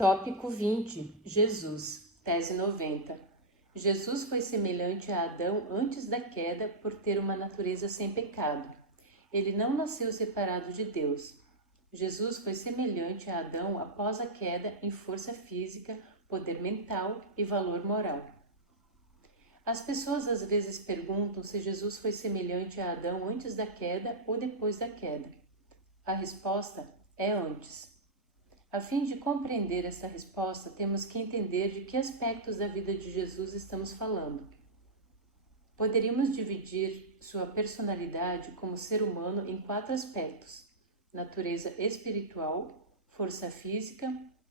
Tópico 20. Jesus. Tese 90. Jesus foi semelhante a Adão antes da queda por ter uma natureza sem pecado. Ele não nasceu separado de Deus. Jesus foi semelhante a Adão após a queda em força física, poder mental e valor moral. As pessoas às vezes perguntam se Jesus foi semelhante a Adão antes da queda ou depois da queda. A resposta é antes. A fim de compreender essa resposta, temos que entender de que aspectos da vida de Jesus estamos falando. Poderíamos dividir sua personalidade como ser humano em 4 aspectos: natureza espiritual, força física,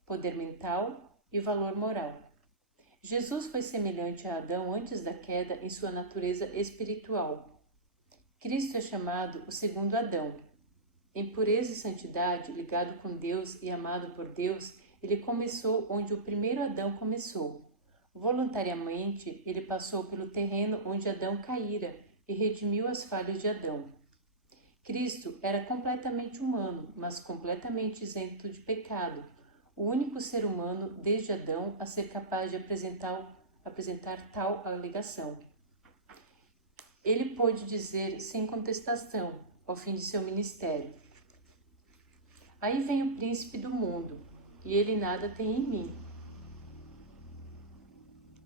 poder mental e valor moral. Jesus foi semelhante a Adão antes da queda em sua natureza espiritual. Cristo é chamado o segundo Adão. Em pureza e santidade, ligado com Deus e amado por Deus, ele começou onde o primeiro Adão começou. Voluntariamente, ele passou pelo terreno onde Adão caíra e redimiu as falhas de Adão. Cristo era completamente humano, mas completamente isento de pecado, o único ser humano desde Adão a ser capaz de apresentar tal alegação. Ele pôde dizer sem contestação, ao fim de seu ministério: aí vem o príncipe do mundo, e ele nada tem em mim.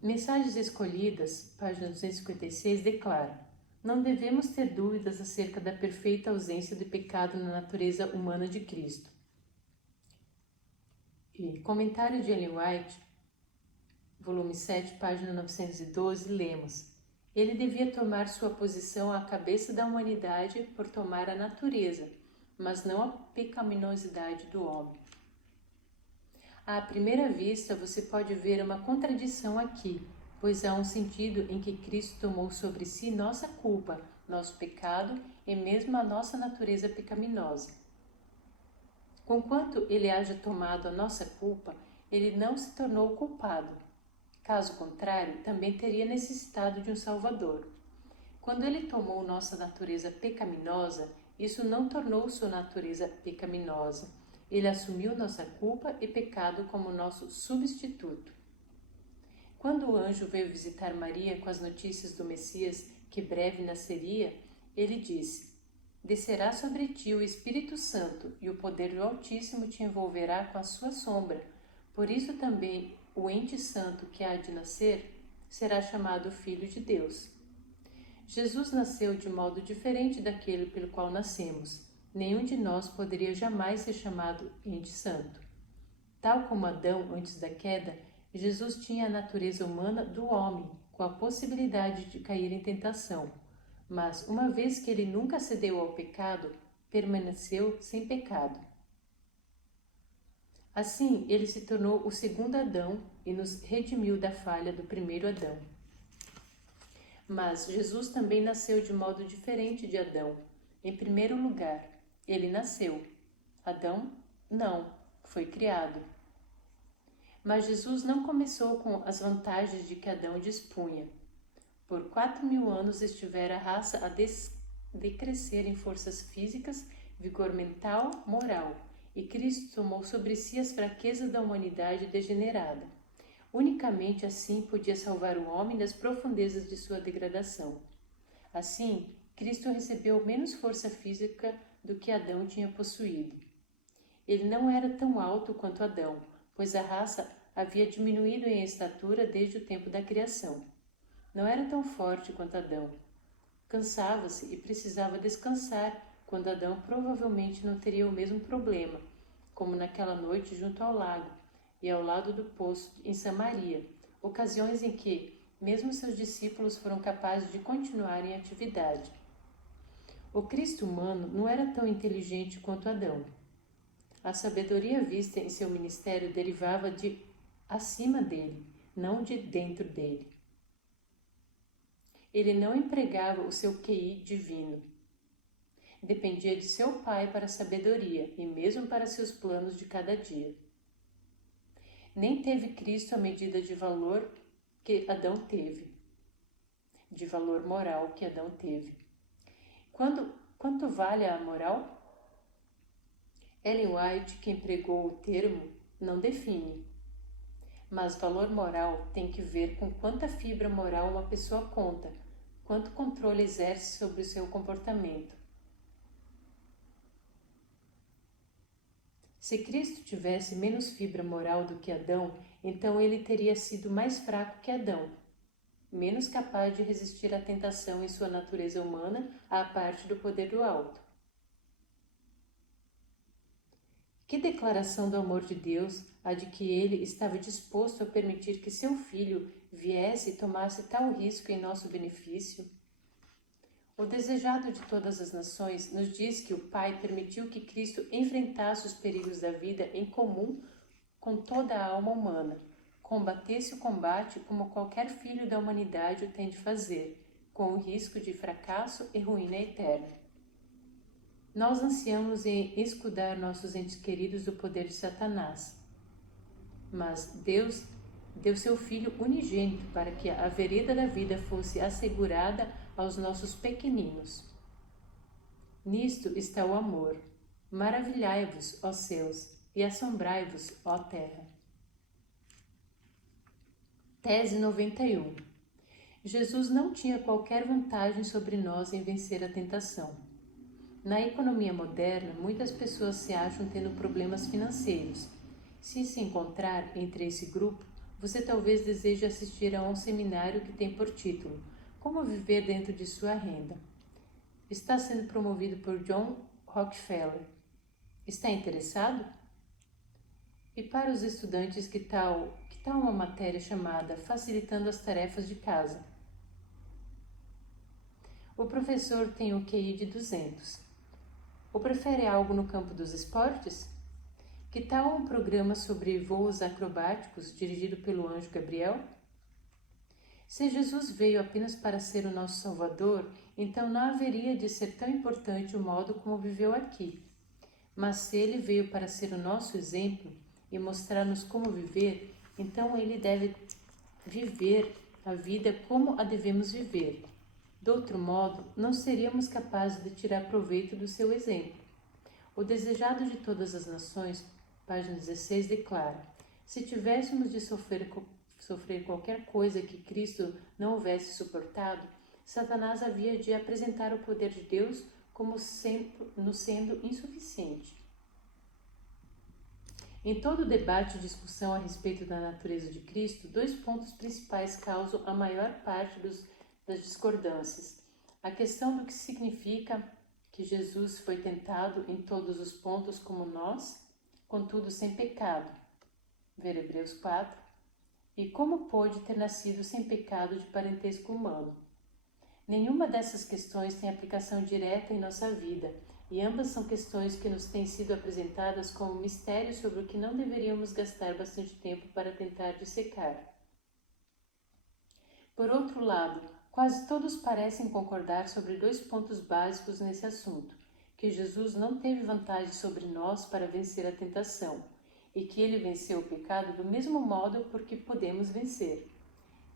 Mensagens Escolhidas, página 256, declara: não devemos ter dúvidas acerca da perfeita ausência de pecado na natureza humana de Cristo. E comentário de Ellen White, volume 7, página 912, lemos: ele devia tomar sua posição à cabeça da humanidade por tomar a natureza, mas não a pecaminosidade do homem. À primeira vista, você pode ver uma contradição aqui, pois há um sentido em que Cristo tomou sobre si nossa culpa, nosso pecado e mesmo a nossa natureza pecaminosa. Conquanto ele haja tomado a nossa culpa, ele não se tornou culpado. Caso contrário, também teria necessitado de um Salvador. Quando ele tomou nossa natureza pecaminosa, isso não tornou sua natureza pecaminosa. Ele assumiu nossa culpa e pecado como nosso substituto. Quando o anjo veio visitar Maria com as notícias do Messias, que breve nasceria, ele disse: descerá sobre ti o Espírito Santo, e o poder do Altíssimo te envolverá com a sua sombra. Por isso também o ente santo que há de nascer será chamado Filho de Deus. Jesus nasceu de modo diferente daquele pelo qual nascemos. Nenhum de nós poderia jamais ser chamado ente santo. Tal como Adão antes da queda, Jesus tinha a natureza humana do homem, com a possibilidade de cair em tentação. Mas, uma vez que ele nunca cedeu ao pecado, permaneceu sem pecado. Assim, ele se tornou o segundo Adão e nos redimiu da falha do primeiro Adão. Mas Jesus também nasceu de modo diferente de Adão. Em primeiro lugar, ele nasceu. Adão, não, foi criado. Mas Jesus não começou com as vantagens de que Adão dispunha. Por 4.000 anos estivera a raça a decrescer em forças físicas, vigor mental, moral, e Cristo tomou sobre si as fraquezas da humanidade degenerada. Unicamente assim podia salvar o homem das profundezas de sua degradação. Assim, Cristo recebeu menos força física do que Adão tinha possuído. Ele não era tão alto quanto Adão, pois a raça havia diminuído em estatura desde o tempo da criação. Não era tão forte quanto Adão. Cansava-se e precisava descansar, quando Adão provavelmente não teria o mesmo problema, como naquela noite junto ao lago e ao lado do poço em Samaria, ocasiões em que mesmo seus discípulos foram capazes de continuar em atividade. O Cristo humano não era tão inteligente quanto Adão. A sabedoria vista em seu ministério derivava de acima dele, não de dentro dele. Ele não empregava o seu QI divino. Dependia de seu Pai para a sabedoria e mesmo para seus planos de cada dia. Nem teve Cristo a medida de valor que Adão teve, de valor moral que Adão teve. Quanto vale a moral? Ellen White, que empregou o termo, não define. mas valor moral tem que ver com quanta fibra moral uma pessoa conta, quanto controle exerce sobre o seu comportamento. Se Cristo tivesse menos fibra moral do que Adão, então ele teria sido mais fraco que Adão, menos capaz de resistir à tentação em sua natureza humana à parte do poder do alto. Que declaração do amor de Deus, a de que ele estava disposto a permitir que seu filho viesse e tomasse tal risco em nosso benefício? O desejado de todas as nações nos diz que o Pai permitiu que Cristo enfrentasse os perigos da vida em comum com toda a alma humana, combatesse o combate como qualquer filho da humanidade o tem de fazer, com o risco de fracasso e ruína eterna. Nós ansiamos em escudar nossos entes queridos do poder de Satanás, mas Deus deu seu Filho unigênito para que a vereda da vida fosse assegurada aos nossos pequeninos. Nisto está o amor. Maravilhai-vos, ó céus, e assombrai-vos, ó terra. Tese 91. Jesus não tinha qualquer vantagem sobre nós em vencer a tentação. Na economia moderna, muitas pessoas se acham tendo problemas financeiros. Se se encontrar entre esse grupo, você talvez deseje assistir a um seminário que tem por título Como Viver Dentro de Sua Renda. Está sendo promovido por John Rockefeller. Está interessado? E para os estudantes, que tal uma matéria chamada Facilitando as Tarefas de Casa? O professor tem o QI de 200. Ou prefere algo no campo dos esportes? Que tal um programa sobre voos acrobáticos dirigido pelo anjo Gabriel? Se Jesus veio apenas para ser o nosso Salvador, então não haveria de ser tão importante o modo como viveu aqui. Mas se ele veio para ser o nosso exemplo e mostrar-nos como viver, então ele deve viver a vida como a devemos viver. De outro modo, não seríamos capazes de tirar proveito do seu exemplo. O desejado de todas as nações, página 16, declara: se tivéssemos de sofrer qualquer coisa que Cristo não houvesse suportado, Satanás havia de apresentar o poder de Deus como sendo insuficiente. Em todo o debate e discussão a respeito da natureza de Cristo, dois pontos principais causam a maior parte das discordâncias. A questão do que significa que Jesus foi tentado em todos os pontos como nós, contudo sem pecado, ver Hebreus 4, e como pôde ter nascido sem pecado de parentesco humano. Nenhuma dessas questões tem aplicação direta em nossa vida, e ambas são questões que nos têm sido apresentadas como mistérios sobre o que não deveríamos gastar bastante tempo para tentar dissecar. Por outro lado, quase todos parecem concordar sobre dois pontos básicos nesse assunto: que Jesus não teve vantagem sobre nós para vencer a tentação, e que ele venceu o pecado do mesmo modo por que podemos vencer.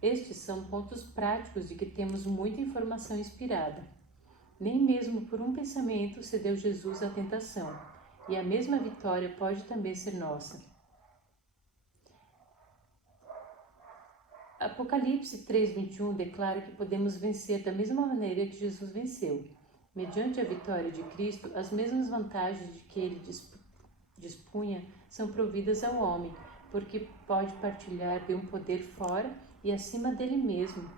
Estes são pontos práticos de que temos muita informação inspirada. Nem mesmo por um pensamento cedeu Jesus à tentação, e a mesma vitória pode também ser nossa. Apocalipse 3:21 declara que podemos vencer da mesma maneira que Jesus venceu. Mediante a vitória de Cristo, as mesmas vantagens de que ele dispunha são providas ao homem, porque pode partilhar de um poder fora e acima dele mesmo,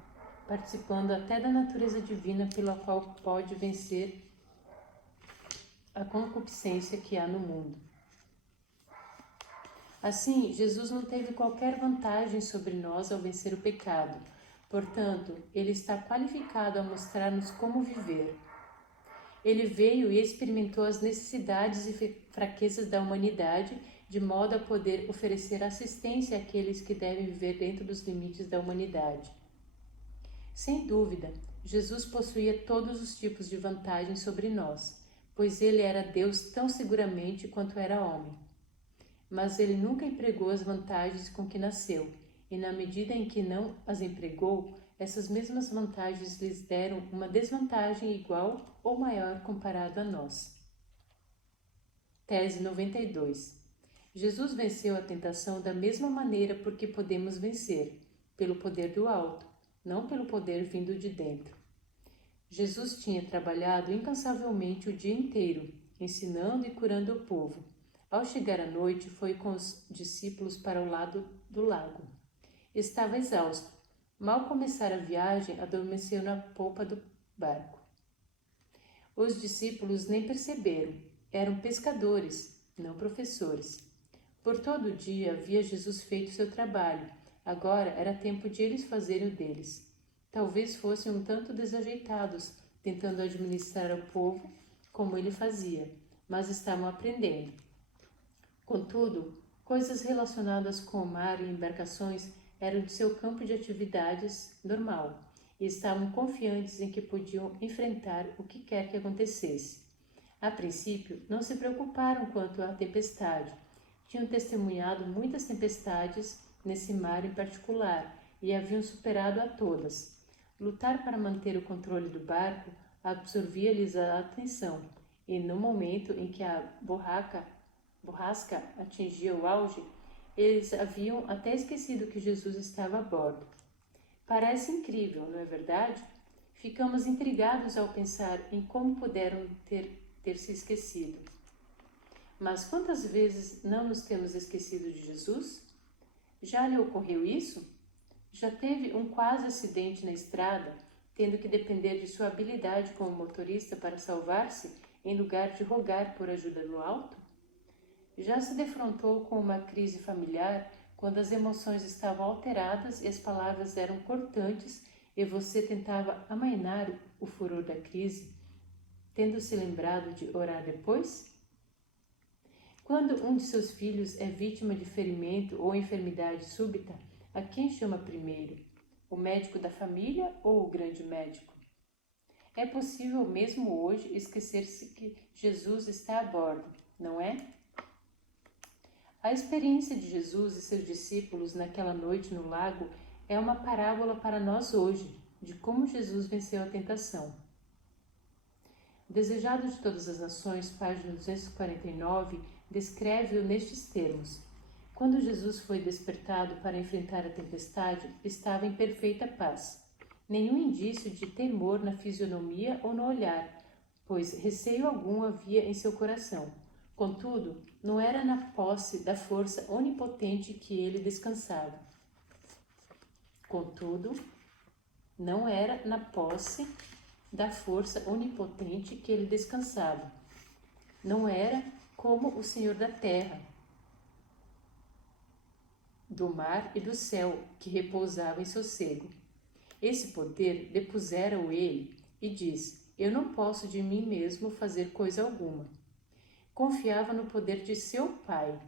participando até da natureza divina pela qual pode vencer a concupiscência que há no mundo. Assim, Jesus não teve qualquer vantagem sobre nós ao vencer o pecado. Portanto, ele está qualificado a mostrar-nos como viver. Ele veio e experimentou as necessidades e fraquezas da humanidade, de modo a poder oferecer assistência àqueles que devem viver dentro dos limites da humanidade. Sem dúvida, Jesus possuía todos os tipos de vantagens sobre nós, pois ele era Deus tão seguramente quanto era homem. Mas ele nunca empregou as vantagens com que nasceu, e na medida em que não as empregou, essas mesmas vantagens lhes deram uma desvantagem igual ou maior comparado a nós. Tese 92. Jesus venceu a tentação da mesma maneira porque podemos vencer, pelo poder do alto, não pelo poder vindo de dentro. Jesus tinha trabalhado incansavelmente o dia inteiro, ensinando e curando o povo. Ao chegar à noite, foi com os discípulos para o lado do lago. Estava exausto. Mal começara a viagem, adormeceu na polpa do barco. Os discípulos nem perceberam. Eram pescadores, não professores. Por todo o dia havia Jesus feito seu trabalho. Agora era tempo de eles fazerem o deles. Talvez fossem um tanto desajeitados, tentando administrar o povo como ele fazia, mas estavam aprendendo. Contudo, coisas relacionadas com o mar e embarcações eram de seu campo de atividades normal e estavam confiantes em que podiam enfrentar o que quer que acontecesse. A princípio, não se preocuparam quanto à tempestade. Tinham testemunhado muitas tempestades nesse mar em particular e haviam superado a todas. Lutar para manter o controle do barco absorvia-lhes a atenção, e no momento em que a borrasca atingia o auge, eles haviam até esquecido que Jesus estava a bordo. Parece incrível, não é verdade? Ficamos intrigados ao pensar em como puderam ter se esquecido. Mas quantas vezes não nos temos esquecido de Jesus? Já lhe ocorreu isso? Já teve um quase acidente na estrada, tendo que depender de sua habilidade como motorista para salvar-se, em lugar de rogar por ajuda do alto? Já se defrontou com uma crise familiar, quando as emoções estavam alteradas e as palavras eram cortantes e você tentava amainar o furor da crise, tendo se lembrado de orar depois? Quando um de seus filhos é vítima de ferimento ou enfermidade súbita, a quem chama primeiro? O médico da família ou o grande médico? É possível mesmo hoje esquecer-se que Jesus está a bordo, não é? A experiência de Jesus e seus discípulos naquela noite no lago é uma parábola para nós hoje, de como Jesus venceu a tentação. Desejado de todas as nações, página 249, descreve-o nestes termos. Quando Jesus foi despertado para enfrentar a tempestade, estava em perfeita paz. Nenhum indício de temor na fisionomia ou no olhar, pois receio algum havia em seu coração. Contudo, não era na posse da força onipotente que ele descansava. Não era como o Senhor da terra, do mar e do céu, que repousava em sossego. Esse poder depusera-o ele e diz: Eu não posso de mim mesmo fazer coisa alguma. Confiava no poder de seu Pai.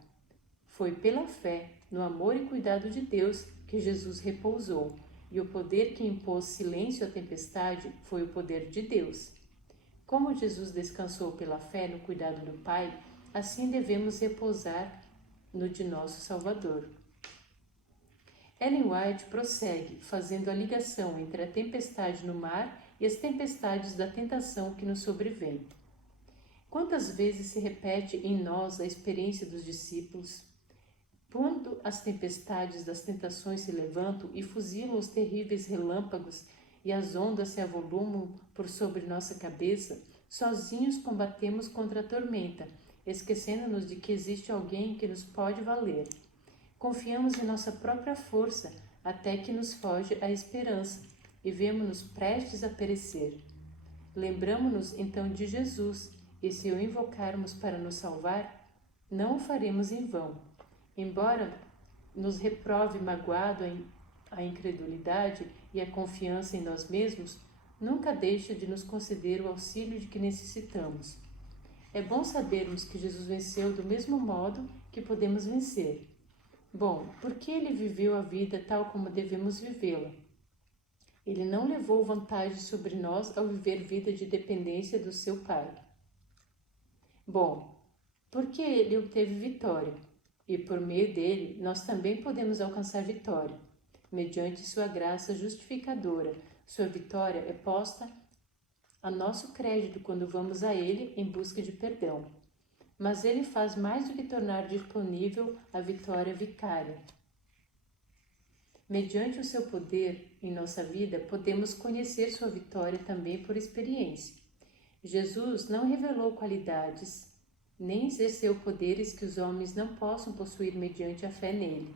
Foi pela fé, no amor e cuidado de Deus, que Jesus repousou, e o poder que impôs silêncio à tempestade foi o poder de Deus. Como Jesus descansou pela fé no cuidado do Pai, assim devemos repousar no de nosso Salvador. Ellen White prossegue, fazendo a ligação entre a tempestade no mar e as tempestades da tentação que nos sobrevêm. Quantas vezes se repete em nós a experiência dos discípulos? Quando as tempestades das tentações se levantam e fuzilam os terríveis relâmpagos e as ondas se avolumam por sobre nossa cabeça, sozinhos combatemos contra a tormenta, esquecendo-nos de que existe alguém que nos pode valer. Confiamos em nossa própria força até que nos foge a esperança e vemo-nos prestes a perecer. Lembramo-nos então de Jesus e, se o invocarmos para nos salvar, não o faremos em vão. Embora nos reprove magoado a incredulidade e a confiança em nós mesmos, nunca deixa de nos conceder o auxílio de que necessitamos. É bom sabermos que Jesus venceu do mesmo modo que podemos vencer. Bom, por que ele viveu a vida tal como devemos vivê-la? Ele não levou vantagem sobre nós ao viver vida de dependência do seu Pai. Bom, porque ele obteve vitória, e por meio dele nós também podemos alcançar vitória. Mediante sua graça justificadora, sua vitória é posta a nosso crédito quando vamos a ele em busca de perdão. mas ele faz mais do que tornar disponível a vitória vicária. Mediante o seu poder em nossa vida, podemos conhecer sua vitória também por experiência. Jesus não revelou qualidades, nem exerceu poderes que os homens não possam possuir mediante a fé nele.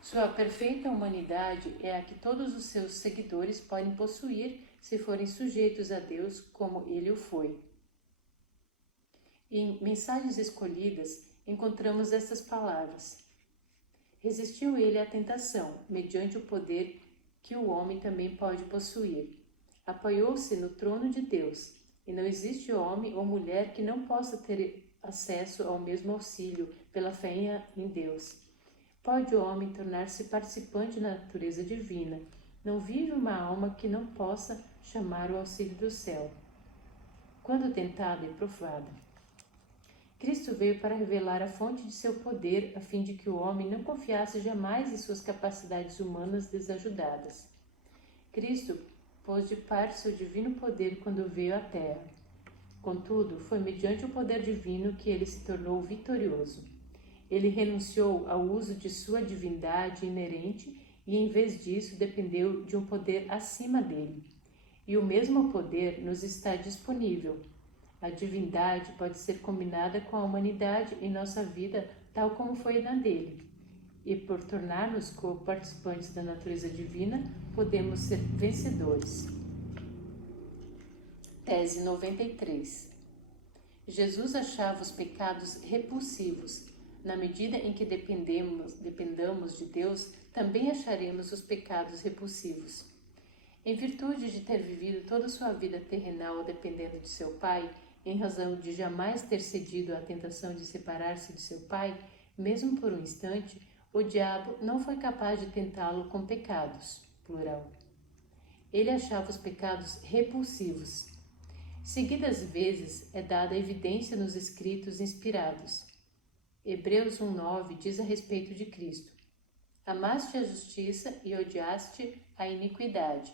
Sua perfeita humanidade é a que todos os seus seguidores podem possuir se forem sujeitos a Deus como ele o foi. Em Mensagens Escolhidas, encontramos estas palavras: resistiu ele à tentação, mediante o poder que o homem também pode possuir. Apoiou-se no trono de Deus, e não existe homem ou mulher que não possa ter acesso ao mesmo auxílio pela fé em Deus. Pode o homem tornar-se participante da natureza divina. Não vive uma alma que não possa chamar o auxílio do céu, quando tentada e provada. Cristo veio para revelar a fonte de seu poder, a fim de que o homem não confiasse jamais em suas capacidades humanas desajudadas. Cristo pôs de parte seu divino poder quando veio à Terra. Contudo, foi mediante o poder divino que ele se tornou vitorioso. Ele renunciou ao uso de sua divindade inerente e, em vez disso, dependeu de um poder acima dele. E o mesmo poder nos está disponível. A divindade pode ser combinada com a humanidade em nossa vida, tal como foi na dele. E por tornar-nos co-participantes da natureza divina, podemos ser vencedores. Tese 93. Jesus achava os pecados repulsivos. Na medida em que dependamos de Deus, também acharemos os pecados repulsivos. Em virtude de ter vivido toda sua vida terrenal dependendo de seu pai, em razão de jamais ter cedido à tentação de separar-se de seu pai, mesmo por um instante, o diabo não foi capaz de tentá-lo com pecados, plural. Ele achava os pecados repulsivos. Seguidas vezes é dada evidência nos escritos inspirados. Hebreus 1:9 diz a respeito de Cristo: amaste a justiça e odiaste a iniquidade.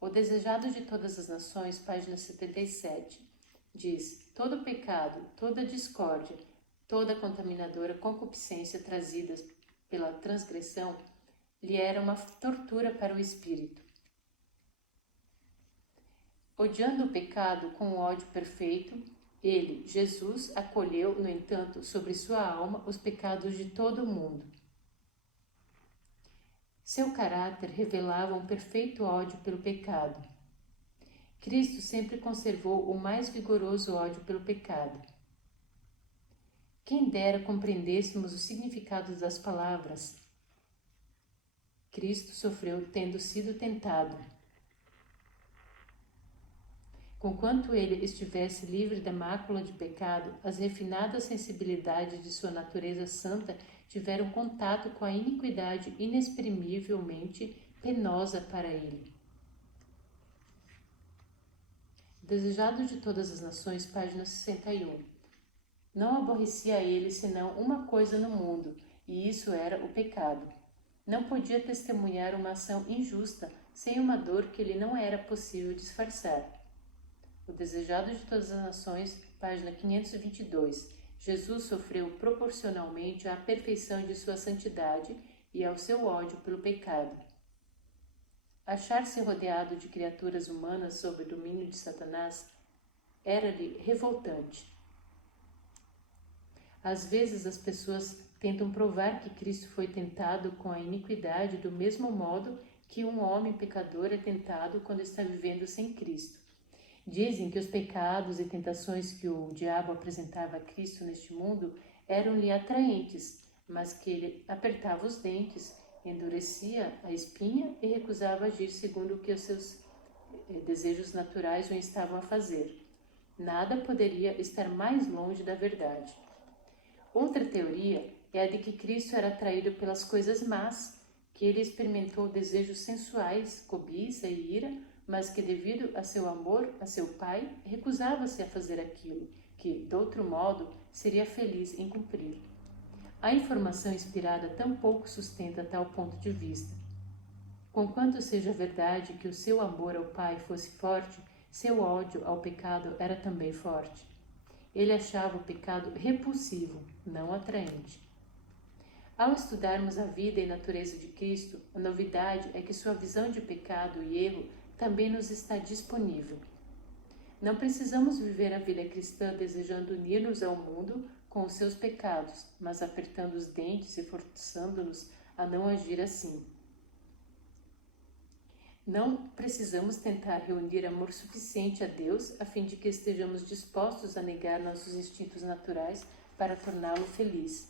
O desejado de todas as nações, página 77, diz: todo pecado, toda discórdia, toda contaminadora concupiscência trazidas pela transgressão lhe era uma tortura para o espírito. Odiando o pecado com o ódio perfeito, ele, Jesus, acolheu, no entanto, sobre sua alma os pecados de todo o mundo. Seu caráter revelava um perfeito ódio pelo pecado. Cristo sempre conservou o mais vigoroso ódio pelo pecado. Quem dera compreendêssemos o significado das palavras: Cristo sofreu tendo sido tentado. Conquanto ele estivesse livre da mácula de pecado, as refinadas sensibilidades de sua natureza santa tiveram contato com a iniquidade inexprimivelmente penosa para ele. Desejado de todas as nações, página 61. Não aborrecia a ele senão uma coisa no mundo, e isso era o pecado. Não podia testemunhar uma ação injusta sem uma dor que lhe não era possível disfarçar. O desejado de todas as nações, página 522. Jesus sofreu proporcionalmente à perfeição de sua santidade e ao seu ódio pelo pecado. Achar-se rodeado de criaturas humanas sob o domínio de Satanás era-lhe revoltante. Às vezes as pessoas tentam provar que Cristo foi tentado com a iniquidade do mesmo modo que um homem pecador é tentado quando está vivendo sem Cristo. Dizem que os pecados e tentações que o diabo apresentava a Cristo neste mundo eram-lhe atraentes, mas que ele apertava os dentes, endurecia a espinha e recusava agir segundo o que os seus desejos naturais o instavam a fazer. Nada poderia estar mais longe da verdade. Outra teoria é a de que Cristo era atraído pelas coisas más, que ele experimentou desejos sensuais, cobiça e ira, mas que devido a seu amor a seu Pai, recusava-se a fazer aquilo, que, de outro modo, seria feliz em cumprir. A informação inspirada tampouco sustenta tal ponto de vista. Conquanto seja verdade que o seu amor ao Pai fosse forte, seu ódio ao pecado era também forte. Ele achava o pecado repulsivo, não atraente. Ao estudarmos a vida e natureza de Cristo, a novidade é que sua visão de pecado e erro também nos está disponível. Não precisamos viver a vida cristã desejando unir-nos ao mundo com os seus pecados, mas apertando os dentes e forçando-nos a não agir assim. Não precisamos tentar reunir amor suficiente a Deus a fim de que estejamos dispostos a negar nossos instintos naturais para torná-lo feliz.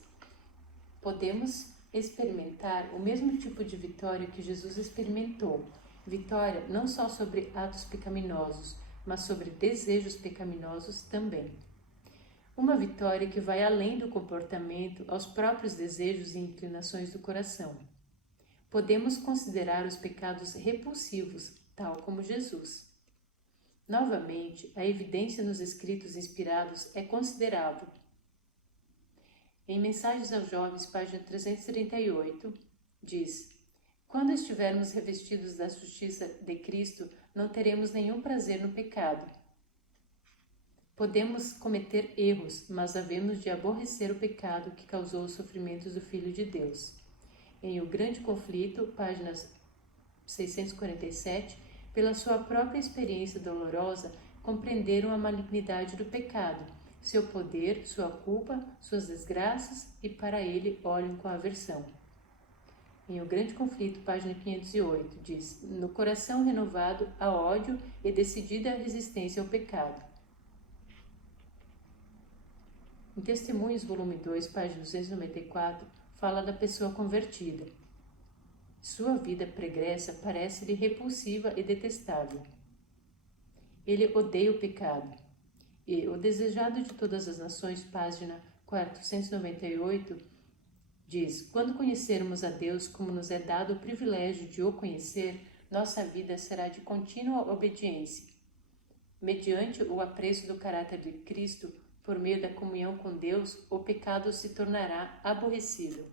Podemos experimentar o mesmo tipo de vitória que Jesus experimentou. Vitória não só sobre atos pecaminosos, mas sobre desejos pecaminosos também. Uma vitória que vai além do comportamento aos próprios desejos e inclinações do coração. Podemos considerar os pecados repulsivos, tal como Jesus. Novamente, a evidência nos escritos inspirados é considerável. Em Mensagens aos Jovens, página 338, diz: quando estivermos revestidos da justiça de Cristo, não teremos nenhum prazer no pecado. Podemos cometer erros, mas havemos de aborrecer o pecado que causou os sofrimentos do Filho de Deus. Em O Grande Conflito, página 647, pela sua própria experiência dolorosa, compreenderam a malignidade do pecado, seu poder, sua culpa, suas desgraças e para ele olham com aversão. Em O Grande Conflito, página 508, diz: no coração renovado há ódio e decidida resistência ao pecado. Em Testemunhos, volume 2, página 294, fala da pessoa convertida. Sua vida pregressa parece-lhe repulsiva e detestável. Ele odeia o pecado. E O Desejado de Todas as Nações, página 498, diz: quando conhecermos a Deus como nos é dado o privilégio de o conhecer, nossa vida será de contínua obediência. Mediante o apreço do caráter de Cristo, por meio da comunhão com Deus, o pecado se tornará aborrecível.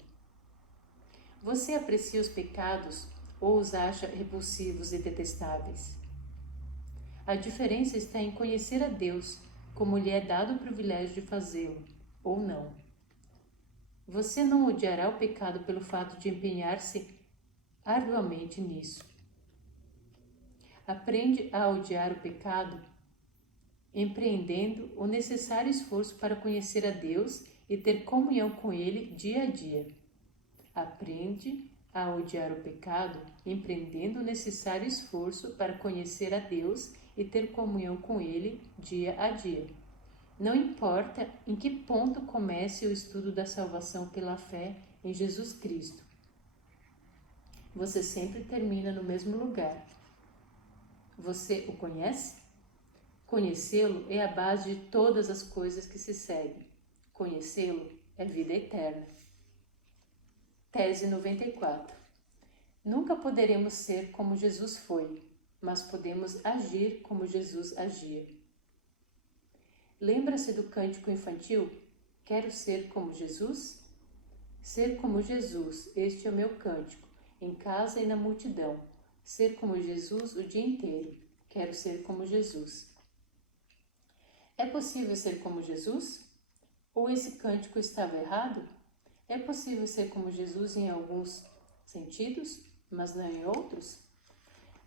Você aprecia os pecados ou os acha repulsivos e detestáveis? A diferença está em conhecer a Deus, como lhe é dado o privilégio de fazê-lo, ou não. Você não odiará o pecado pelo fato de empenhar-se arduamente nisso. Aprende a odiar o pecado empreendendo o necessário esforço para conhecer a Deus e ter comunhão com Ele dia a dia. Aprende a odiar o pecado, empreendendo o necessário esforço para conhecer a Deus e ter comunhão com Ele dia a dia. Não importa em que ponto comece o estudo da salvação pela fé em Jesus Cristo. Você sempre termina no mesmo lugar. Você o conhece? Conhecê-lo é a base de todas as coisas que se seguem. Conhecê-lo é vida eterna. Tese 94. Nunca poderemos ser como Jesus foi, mas podemos agir como Jesus agia. Lembra-se do cântico infantil? Quero ser como Jesus? Ser como Jesus, este é o meu cântico, em casa e na multidão. Ser como Jesus o dia inteiro. Quero ser como Jesus. É possível ser como Jesus? Ou esse cântico estava errado? É possível ser como Jesus em alguns sentidos, mas não em outros?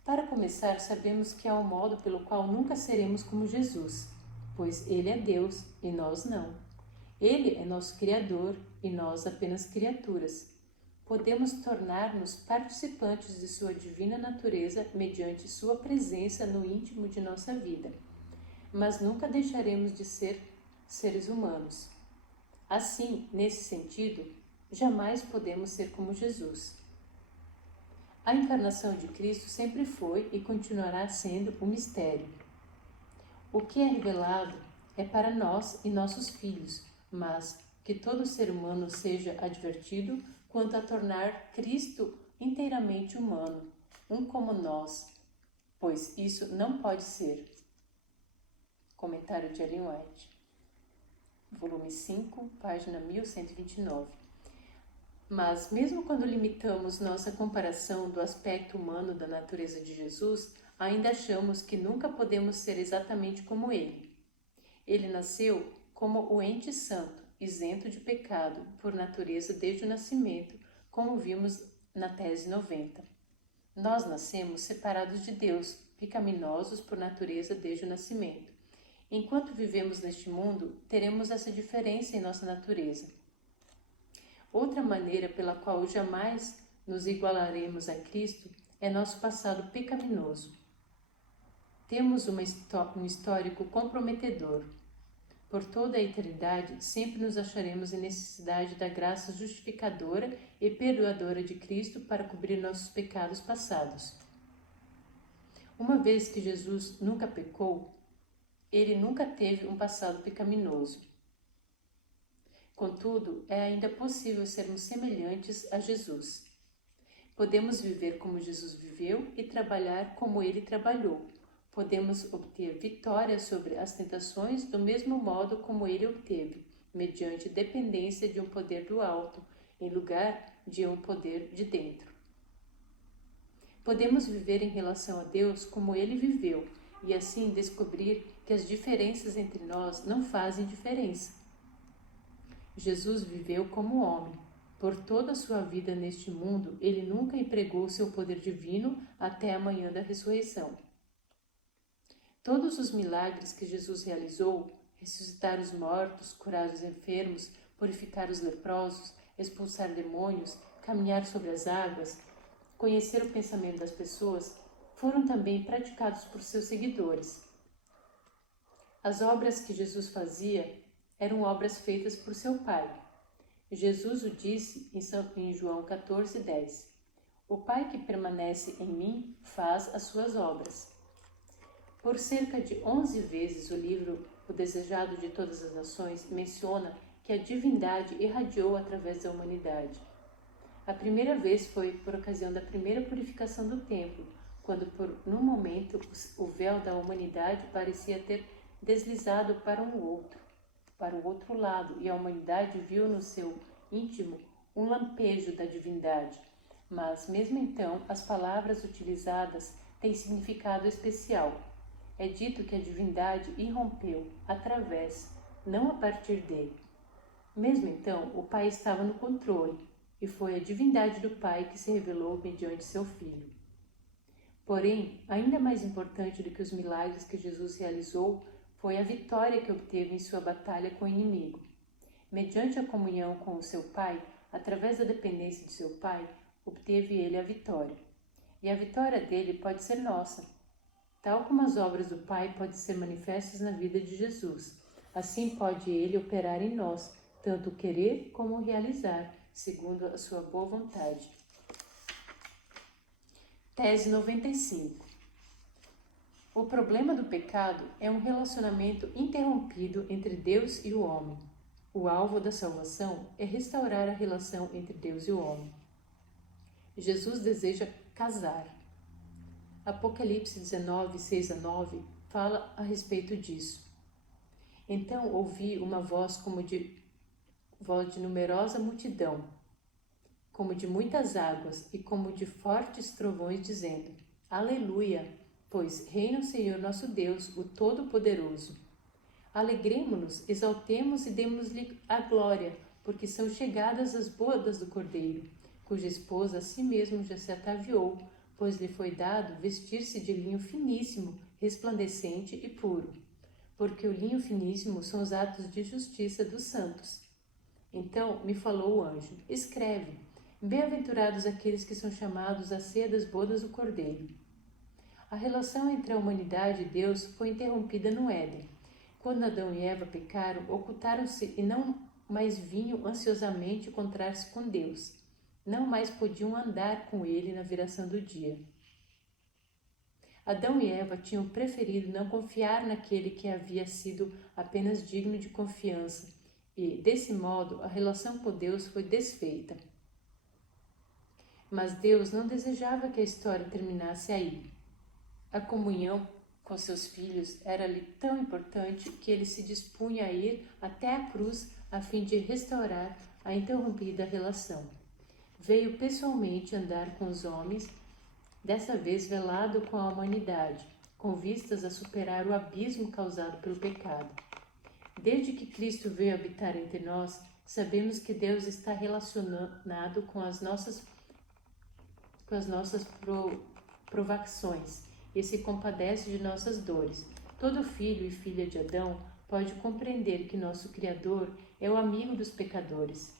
Para começar, sabemos que há um modo pelo qual nunca seremos como Jesus, pois Ele é Deus e nós não. Ele é nosso Criador e nós apenas criaturas. Podemos tornar-nos participantes de sua divina natureza mediante sua presença no íntimo de nossa vida, mas nunca deixaremos de ser seres humanos. Assim, nesse sentido, jamais podemos ser como Jesus. A encarnação de Cristo sempre foi e continuará sendo um mistério. O que é revelado é para nós e nossos filhos, mas que todo ser humano seja advertido quanto a tornar Cristo inteiramente humano, um como nós, pois isso não pode ser. Comentário de Ellen White, volume 5, página 1129. Mas, mesmo quando limitamos nossa comparação do aspecto humano da natureza de Jesus, ainda achamos que nunca podemos ser exatamente como Ele. Ele nasceu como o ente santo, isento de pecado, por natureza desde o nascimento, como vimos na tese 90. Nós nascemos separados de Deus, pecaminosos por natureza desde o nascimento. Enquanto vivemos neste mundo, teremos essa diferença em nossa natureza. Outra maneira pela qual jamais nos igualaremos a Cristo é nosso passado pecaminoso. Temos um histórico comprometedor. Por toda a eternidade, sempre nos acharemos em necessidade da graça justificadora e perdoadora de Cristo para cobrir nossos pecados passados. Uma vez que Jesus nunca pecou, ele nunca teve um passado pecaminoso. Contudo, é ainda possível sermos semelhantes a Jesus. Podemos viver como Jesus viveu e trabalhar como ele trabalhou. Podemos obter vitória sobre as tentações do mesmo modo como ele obteve, mediante dependência de um poder do alto, em lugar de um poder de dentro. Podemos viver em relação a Deus como ele viveu, e assim descobrir que as diferenças entre nós não fazem diferença. Jesus viveu como homem. Por toda a sua vida neste mundo, ele nunca empregou seu poder divino até a manhã da ressurreição. Todos os milagres que Jesus realizou, ressuscitar os mortos, curar os enfermos, purificar os leprosos, expulsar demônios, caminhar sobre as águas, conhecer o pensamento das pessoas, foram também praticados por seus seguidores. As obras que Jesus fazia eram obras feitas por seu Pai. Jesus o disse em João 14:10. O Pai que permanece em mim faz as suas obras. Por cerca de 11 vezes o livro O Desejado de Todas as Nações menciona que a divindade irradiou através da humanidade. A primeira vez foi por ocasião da primeira purificação do templo, quando por um momento o véu da humanidade parecia ter deslizado para o outro lado, e a humanidade viu no seu íntimo um lampejo da divindade. Mas, mesmo então, as palavras utilizadas têm significado especial. É dito que a divindade irrompeu através, não a partir dele. Mesmo então, o Pai estava no controle, e foi a divindade do Pai que se revelou mediante seu Filho. Porém, ainda mais importante do que os milagres que Jesus realizou foi a vitória que obteve em sua batalha com o inimigo. Mediante a comunhão com o seu Pai, através da dependência de seu Pai, obteve ele a vitória. E a vitória dele pode ser nossa. Tal como as obras do Pai podem ser manifestas na vida de Jesus, assim pode ele operar em nós, tanto o querer como o realizar, segundo a sua boa vontade. Tese 95. O problema do pecado é um relacionamento interrompido entre Deus e o homem. O alvo da salvação é restaurar a relação entre Deus e o homem. Jesus deseja casar. Apocalipse 19, 6-9 fala a respeito disso. Então ouvi uma voz como de voz de numerosa multidão, como de muitas águas e como de fortes trovões, dizendo: Aleluia, pois reina o Senhor nosso Deus, o Todo-Poderoso. Alegremo-nos, exaltemos e demos-lhe a glória, porque são chegadas as bodas do Cordeiro, cuja esposa a si mesmo já se ataviou, pois lhe foi dado vestir-se de linho finíssimo, resplandecente e puro, porque o linho finíssimo são os atos de justiça dos santos. Então me falou o anjo: escreve, bem-aventurados aqueles que são chamados à ceia das bodas do Cordeiro. A relação entre a humanidade e Deus foi interrompida no Éden. Quando Adão e Eva pecaram, ocultaram-se e não mais vinham ansiosamente encontrar-se com Deus. Não mais podiam andar com ele na viração do dia. Adão e Eva tinham preferido não confiar naquele que havia sido apenas digno de confiança, e, desse modo, a relação com Deus foi desfeita. Mas Deus não desejava que a história terminasse aí. A comunhão com seus filhos era-lhe tão importante que ele se dispunha a ir até a cruz a fim de restaurar a interrompida relação. Veio pessoalmente andar com os homens, dessa vez velado com a humanidade, com vistas a superar o abismo causado pelo pecado. Desde que Cristo veio habitar entre nós, sabemos que Deus está relacionado com as nossas provações e se compadece de nossas dores. Todo filho e filha de Adão pode compreender que nosso Criador é o amigo dos pecadores,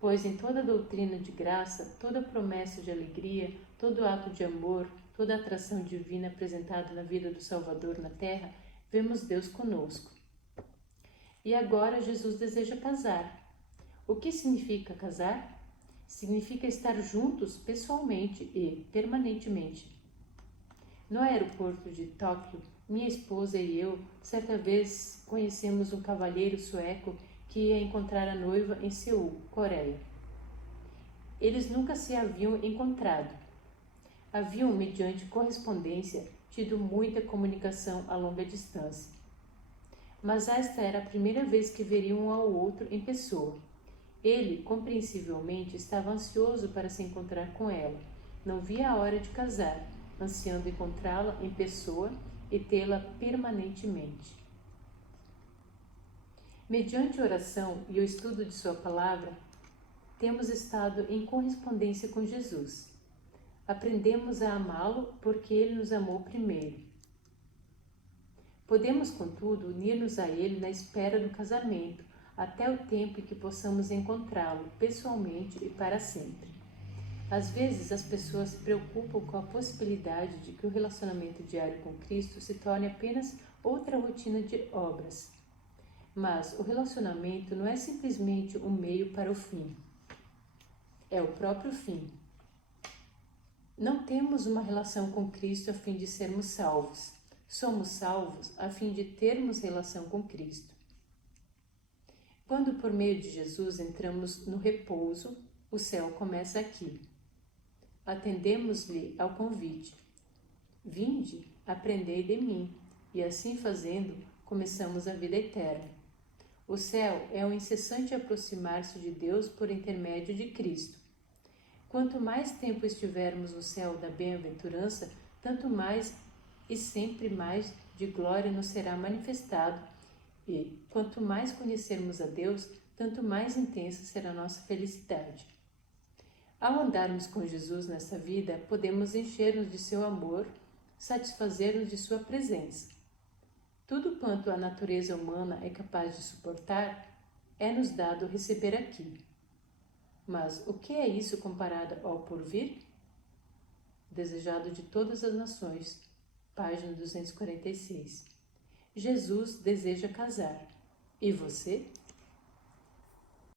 pois em toda doutrina de graça, toda promessa de alegria, todo ato de amor, toda atração divina apresentada na vida do Salvador na terra, vemos Deus conosco. E agora Jesus deseja casar. O que significa casar? Significa estar juntos pessoalmente e permanentemente. No aeroporto de Tóquio, minha esposa e eu, certa vez, conhecemos um cavalheiro sueco que ia encontrar a noiva em Seul, Coreia. Eles nunca se haviam encontrado. Haviam, mediante correspondência, tido muita comunicação a longa distância. Mas esta era a primeira vez que veriam um ao outro em pessoa. Ele, compreensivelmente, estava ansioso para se encontrar com ela. Não via a hora de casar, ansiando encontrá-la em pessoa e tê-la permanentemente. Mediante a oração e o estudo de sua palavra, temos estado em correspondência com Jesus. Aprendemos a amá-lo porque ele nos amou primeiro. Podemos, contudo, unir-nos a ele na espera do casamento, até o tempo em que possamos encontrá-lo pessoalmente e para sempre. Às vezes, as pessoas se preocupam com a possibilidade de que o relacionamento diário com Cristo se torne apenas outra rotina de obras. Mas o relacionamento não é simplesmente um meio para o fim. É o próprio fim. Não temos uma relação com Cristo a fim de sermos salvos. Somos salvos a fim de termos relação com Cristo. Quando por meio de Jesus entramos no repouso, o céu começa aqui. Atendemos-lhe ao convite. Vinde, aprendei de mim, e assim fazendo, começamos a vida eterna. O céu é o incessante aproximar-se de Deus por intermédio de Cristo. Quanto mais tempo estivermos no céu da bem-aventurança, tanto mais e sempre mais de glória nos será manifestado, e quanto mais conhecermos a Deus, tanto mais intensa será a nossa felicidade. Ao andarmos com Jesus nesta vida, podemos encher-nos de seu amor, satisfazer-nos de sua presença. Tudo quanto a natureza humana é capaz de suportar, é-nos dado receber aqui. Mas o que é isso comparado ao porvir? Desejado de todas as nações, página 246. Jesus deseja casar. E você?